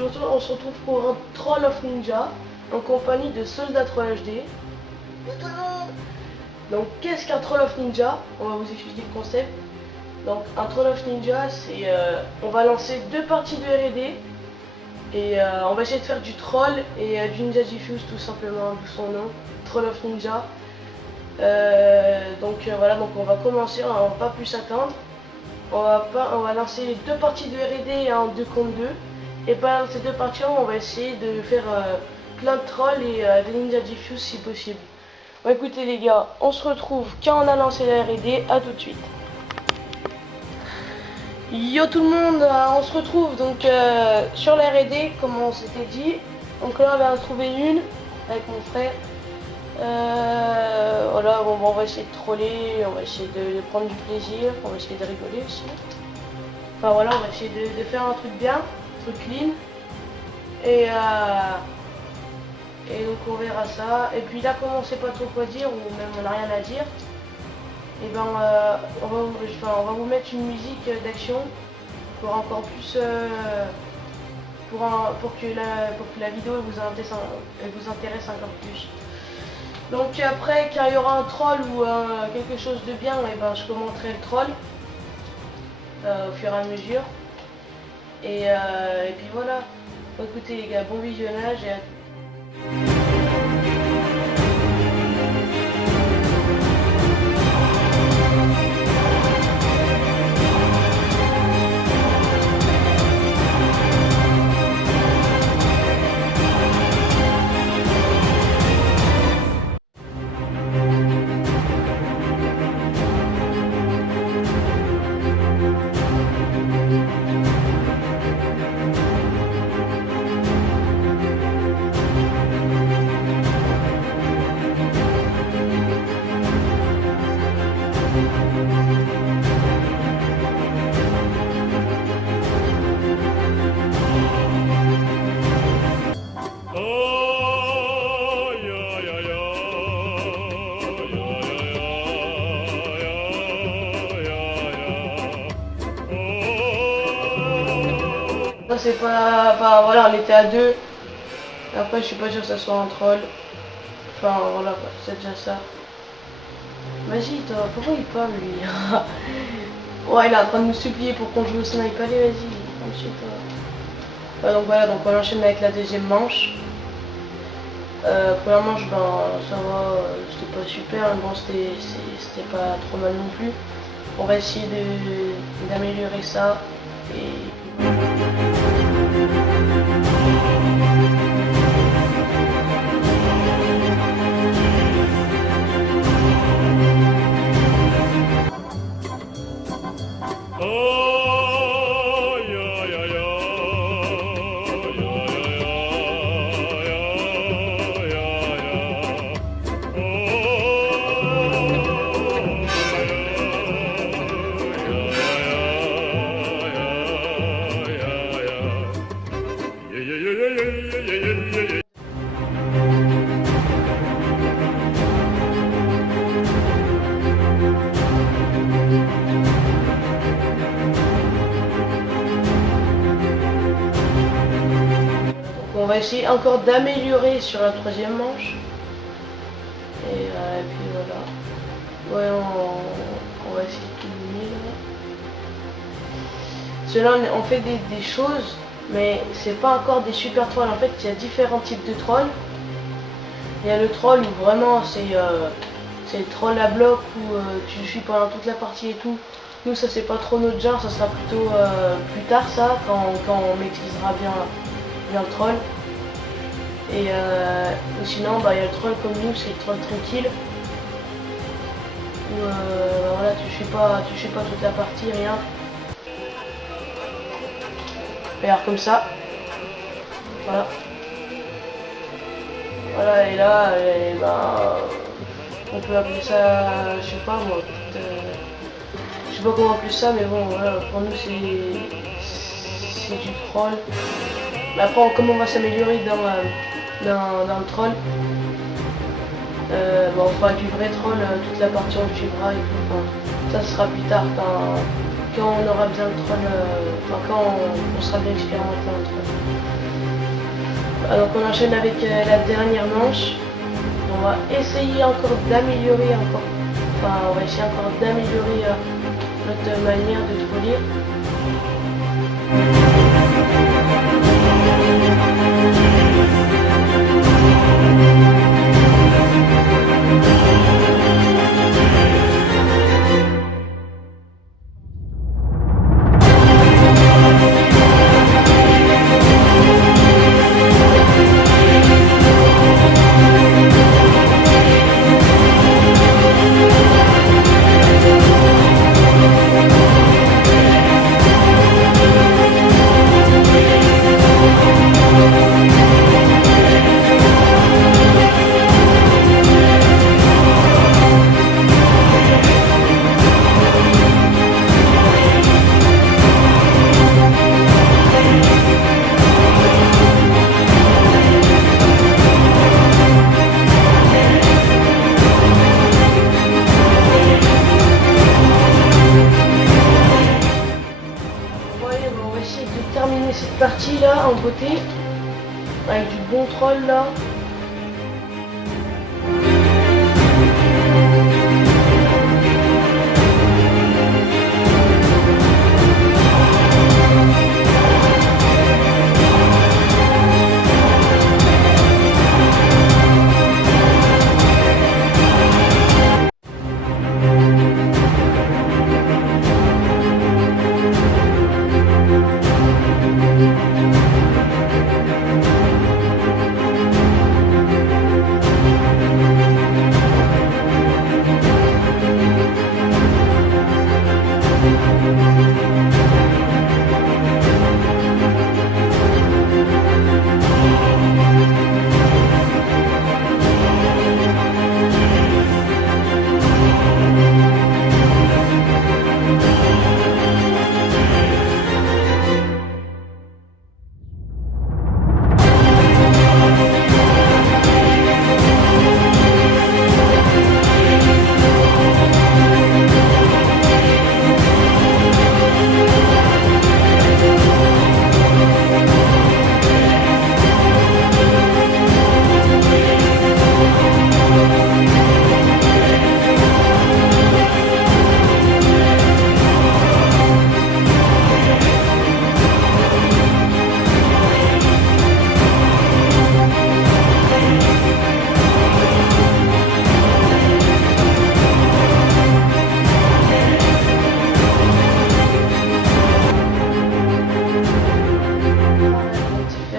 aujourd'hui on se retrouve pour un Troll of Ninja en compagnie de Soldat Troll HD. De tout le monde. Donc qu'est-ce qu'un Troll of Ninja? On va vous expliquer le concept. Donc un Troll of Ninja, c'est on va lancer 2 parties de R&D et on va essayer de faire du troll et du Ninja Diffuse, tout simplement, d'où son nom, Troll of Ninja. Voilà, donc on va commencer, on va pas plus s'attendre. On va lancer les 2 parties de R&D en 2 contre 2. Et pendant ces 2 parties, on va essayer de faire plein de trolls et des Ninja Diffuse si possible. Bon, écoutez les gars, on se retrouve quand on a lancé la R&D, à tout de suite. Yo tout le monde, on se retrouve donc sur la R&D comme on s'était dit. Donc là on va en trouver une avec mon frère. Voilà, bon, on va essayer de troller, on va essayer de prendre du plaisir, on va essayer de rigoler aussi. Enfin voilà, on va essayer de faire un truc bien, un truc clean. Et donc on verra ça. Et puis là, comme on sait pas trop quoi dire, ou même on n'a rien à dire, et ben on va vous mettre une musique d'action pour encore plus pour que la vidéo vous intéresse encore plus. Donc après, quand il y aura un troll ou quelque chose de bien, et ben je commenterai le troll au fur et à mesure. Et puis voilà. Bon, écoutez les gars, bon visionnage et c'est pas... Enfin voilà, on était à 2. Après je suis pas sûr que ça soit un troll. Enfin voilà, c'est déjà ça. Vas-y toi, pourquoi il parle lui? Ouais, il est en train de nous supplier pour qu'on joue au snipe. Allez vas-y, toi. Ouais, donc voilà, donc on enchaîne avec la deuxième manche. Première manche, ben ça va, c'était pas super, mais bon c'était pas trop mal non plus. On va essayer d'améliorer ça et... On va essayer encore d'améliorer sur la troisième manche. Et puis voilà. Ouais, on va essayer de éliminer là. Cela, on fait des choses, mais c'est pas encore des super trolls. En fait, il y a différents types de trolls. Il y a le troll où vraiment c'est le troll à bloc où tu suis pendant toute la partie et tout. Nous, ça c'est pas trop notre genre, ça sera plutôt plus tard ça, quand on maîtrisera bien le troll. Et sinon, bah, il y a le troll comme nous, c'est le troll tranquille. Où voilà, tu suis pas toute la partie, rien. Regarde comme ça. Voilà. Voilà, et là, on peut appeler ça, je sais pas moi, je sais pas comment appeler ça, mais bon, voilà, pour nous c'est du troll. Mais après, comment on va s'améliorer dans le troll, bon, on fera du vrai troll, toute la partie on le suivra et tout. Enfin, ça sera plus tard quand on aura besoin de troll, enfin quand on sera bien expérimenté en troll. Donc on enchaîne avec la dernière manche. On va essayer encore d'améliorer on va essayer encore d'améliorer notre manière de troller. Terminer cette partie là en beauté avec du bon troll là.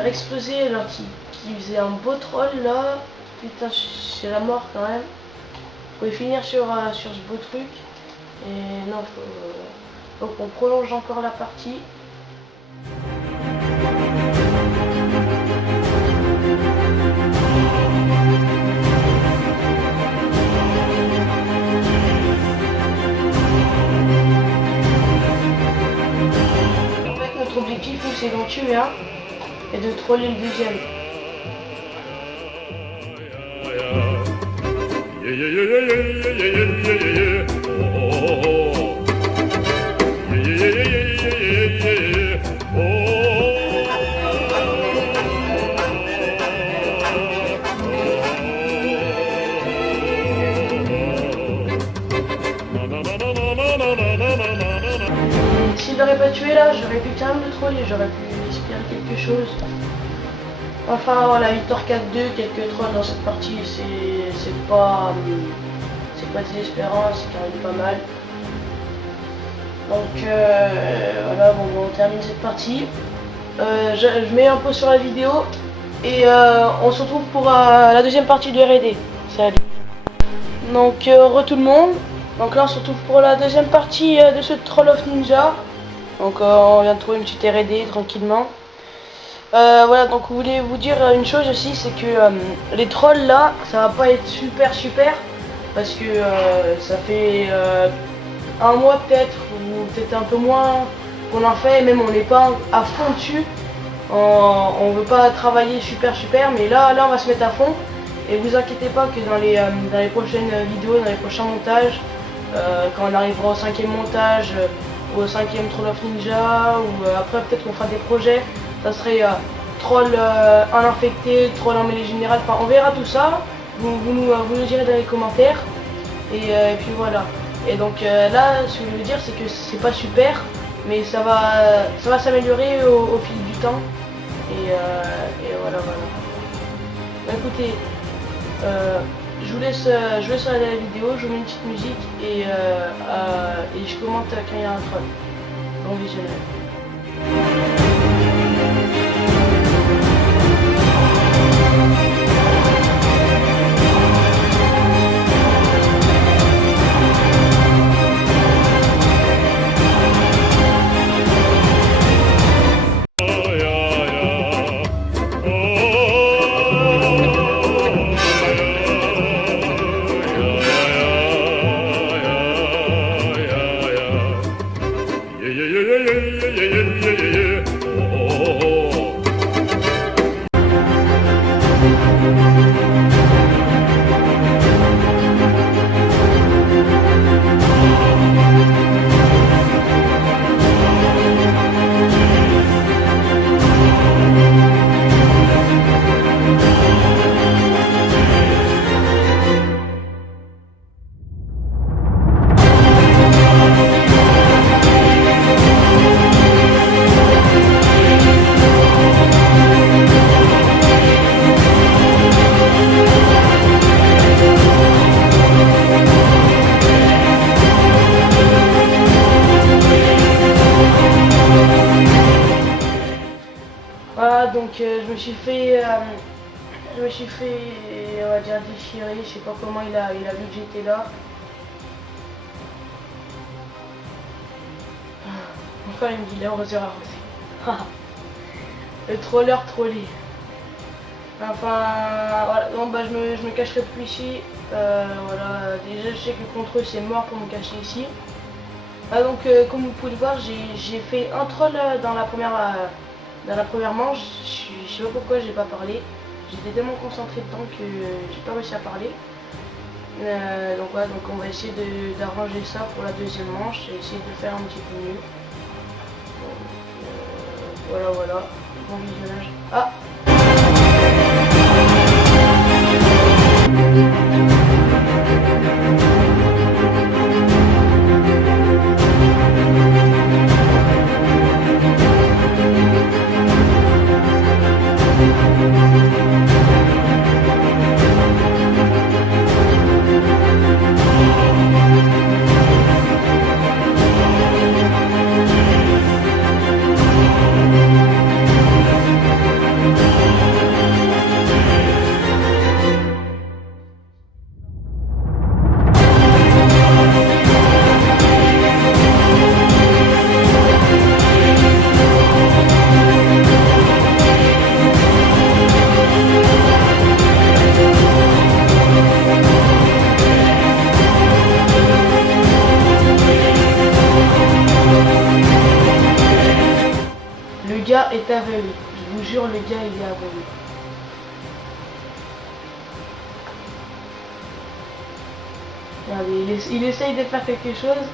Exploser alors qu'il faisait un beau troll là. Putain, c'est la mort quand même. Vous pouvez finir sur ce beau truc. Et non, faut qu'on prolonge encore la partie. En fait, notre objectif, c'est d'en tuer un. Et de troller le deuxième. S'il n'aurait pas tué là, j'aurais pu quand même le troller, j'aurais pu espérer quelque chose. Enfin voilà, victoire 4-2, quelques trolls dans cette partie, c'est pas désespérant, c'est quand même pas mal. Donc voilà, bon, on termine cette partie. Je mets un pause sur la vidéo et on se retrouve pour la deuxième partie de R&D. Salut. Donc re tout le monde. Donc là on se retrouve pour la deuxième partie de ce Troll of Ninja. Donc on vient de trouver une petite R&D tranquillement. Voilà, donc je voulais vous dire une chose aussi, c'est que les trolls là, ça va pas être super parce que ça fait un mois peut-être ou peut-être un peu moins qu'on en fait, et même on n'est pas à fond dessus. On veut pas travailler super, mais là on va se mettre à fond. Et vous inquiétez pas que dans les prochaines vidéos, dans les prochains montages, quand on arrivera au 5e montage, ou au 5e Troll of Ninja, ou après peut-être qu'on fera des projets, ça serait troll en infecté, troll en mêlée générale, enfin on verra tout ça. Vous nous direz dans les commentaires. Et puis voilà. Et donc là, ce que je veux dire, c'est que c'est pas super, mais ça va s'améliorer au fil du temps. Et voilà. Bah, écoutez, je vous laisse regarder la vidéo, je vous mets une petite musique et je commente quand il y a un troll. Bon visionnage. Voilà, donc je me suis fait, on va dire déchirer, je sais pas comment il a vu que j'étais là. Enfin il me dit l'arroseur arrosé. Le troller trollé. Enfin voilà, donc bah, je me cacherai plus ici. Voilà, déjà je sais que contre eux c'est mort pour me cacher ici. Ah, donc comme vous pouvez le voir, j'ai fait un troll dans la première manche. Je sais pas pourquoi j'ai pas parlé. J'étais tellement concentré dedans que j'ai pas réussi à parler. Donc voilà, donc on va essayer d'arranger ça pour la deuxième manche et essayer de faire un petit peu mieux. Donc, voilà. Bon visionnage. Ah! Le gars est aveugle, je vous jure, le gars il est aveugle. Regardez, il essaye de faire quelque chose.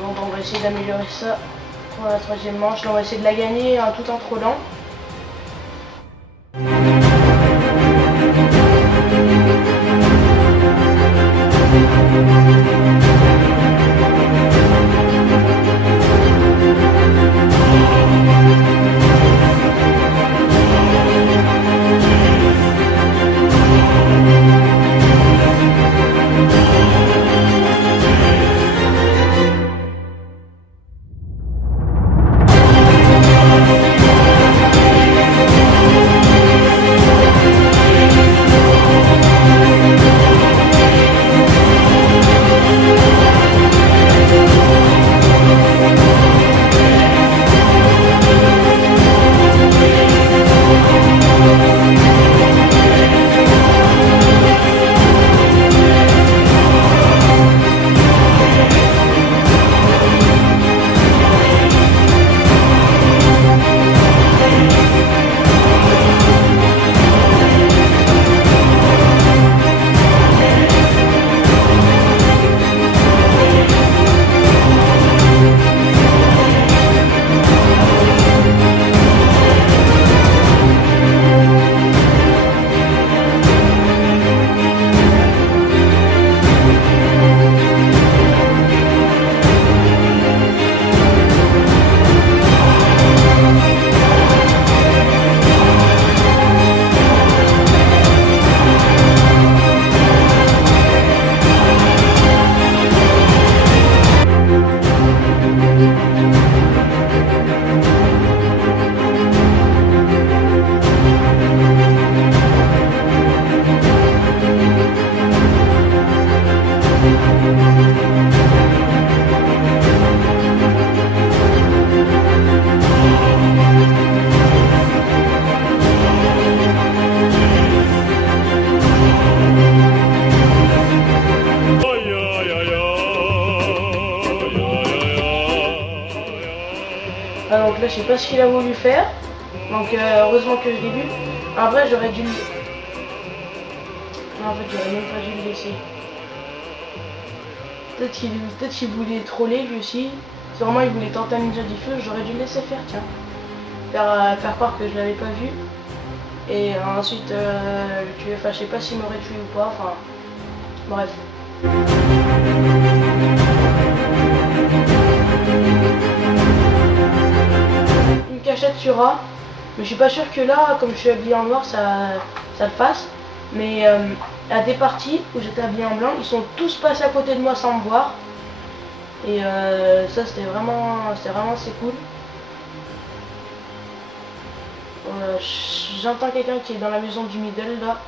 Bon, on va essayer d'améliorer ça pour la troisième manche. Là, on va essayer de la gagner tout en trollant. je sais pas ce qu'il a voulu faire. Donc heureusement que je l'ai vu. En vrai j'aurais dû... Non, en fait j'aurais même pas dû le laisser. Peut-être qu'il voulait troller lui aussi. Sûrement il voulait tenter un ninja du feu. J'aurais dû le laisser faire, tiens. Faire croire que je l'avais pas vu. Et ensuite le tuer. Enfin je sais pas s'il m'aurait tué ou pas. Enfin bref. Une cachette sur A. Mais je suis pas sûr que là, comme je suis habillé en noir, ça le fasse. Mais à des parties où j'étais habillé en blanc, ils sont tous passés à côté de moi sans me voir. Et ça c'était vraiment assez cool. J'entends quelqu'un qui est dans la maison du middle là.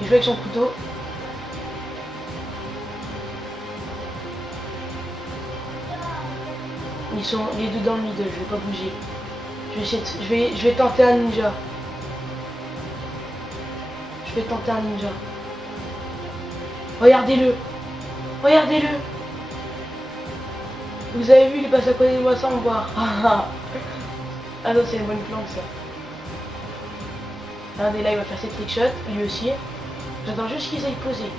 Il joue avec son couteau. Ils sont les deux dans le middle, je vais pas bouger. Je vais tenter un ninja. Je vais tenter un ninja. Regardez-le. Regardez-le. Vous avez vu, il est passé à côté de moi sans me voir. Ah non, c'est une bonne planque ça. Regardez, là il va faire ses trickshots, lui aussi. J'attends juste qu'ils aillent poser.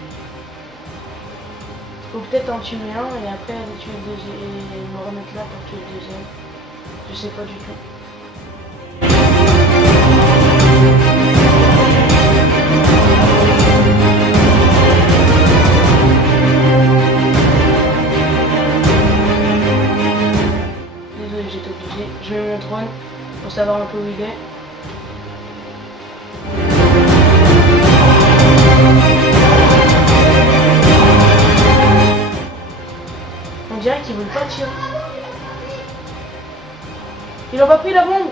Ou peut-être en tuer un et après aller tuer le deuxième et me remettre là pour tuer le deuxième. Je sais pas du tout. Désolé, j'étais obligé. Je mets mon trône pour savoir un peu où il est. On dirait qu'ils veulent pas tirer. Ils ont pas pris la bombe.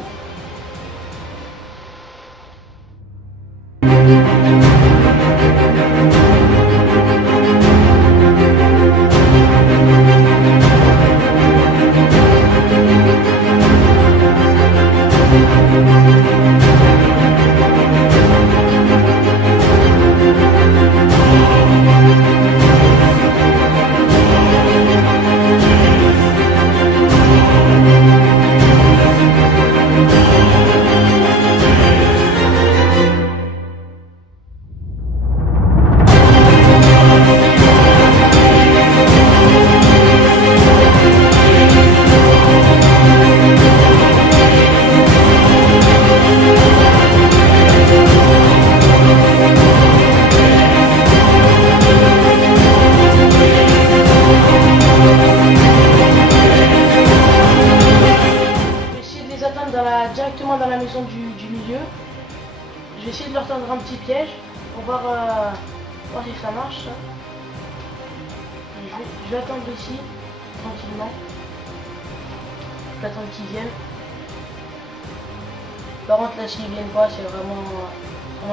Directement dans la maison du milieu. Je vais essayer de leur tendre un petit piège pour voir si ça marche. Ça. Je vais attendre ici, tranquillement. Je vais attendre qu'ils viennent. Par contre là s'ils viennent pas, c'est vraiment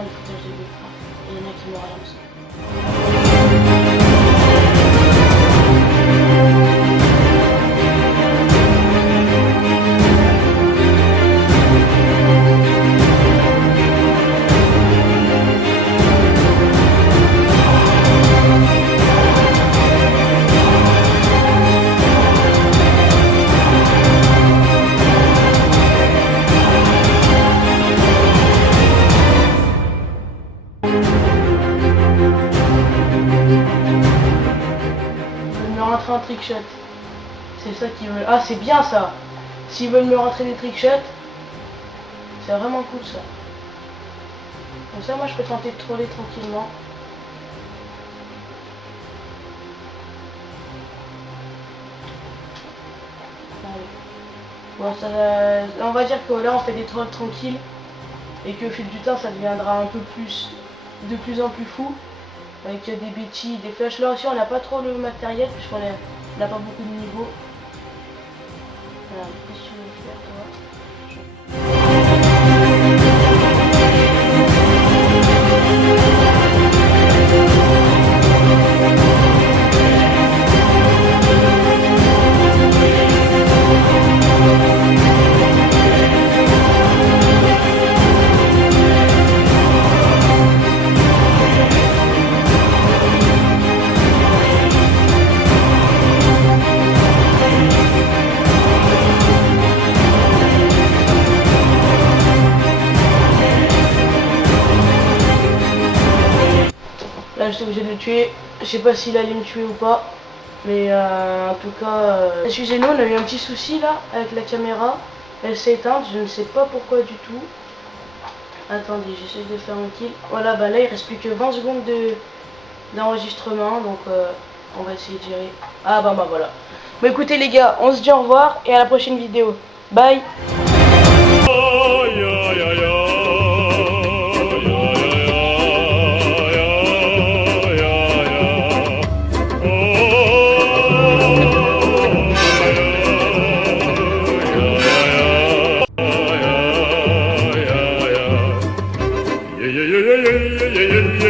du foutage de gueule. Il y en a qui me relancent. Un trickshot. C'est ça qu'ils veulent. Ah, c'est bien ça. S'ils veulent me rentrer des trickshots, c'est vraiment cool ça. Comme ça, moi, je peux tenter de troller tranquillement. Bon, ça, on va dire que là, on fait des trolls tranquilles et qu'au fil du temps, ça deviendra un peu plus, de plus en plus fou. Avec des bêtises, des flashs. Là aussi on n'a pas trop le matériel puisqu'on n'a pas beaucoup de niveaux. Voilà, qu'est-ce que tu veux faire toi? j'étais obligé de le tuer. Je sais pas s'il allait me tuer ou pas. Mais en tout cas, excusez-nous, on a eu un petit souci là avec la caméra. Elle s'est éteinte, je ne sais pas pourquoi du tout. Attendez, j'essaie de faire un kill. Voilà, bah là il reste plus que 20 secondes d'enregistrement. Donc on va essayer de gérer. Ah bah voilà. Bon écoutez les gars, on se dit au revoir et à la prochaine vidéo. Bye. Yeah, yeah, yeah, yeah, yeah, yeah, yeah, yeah.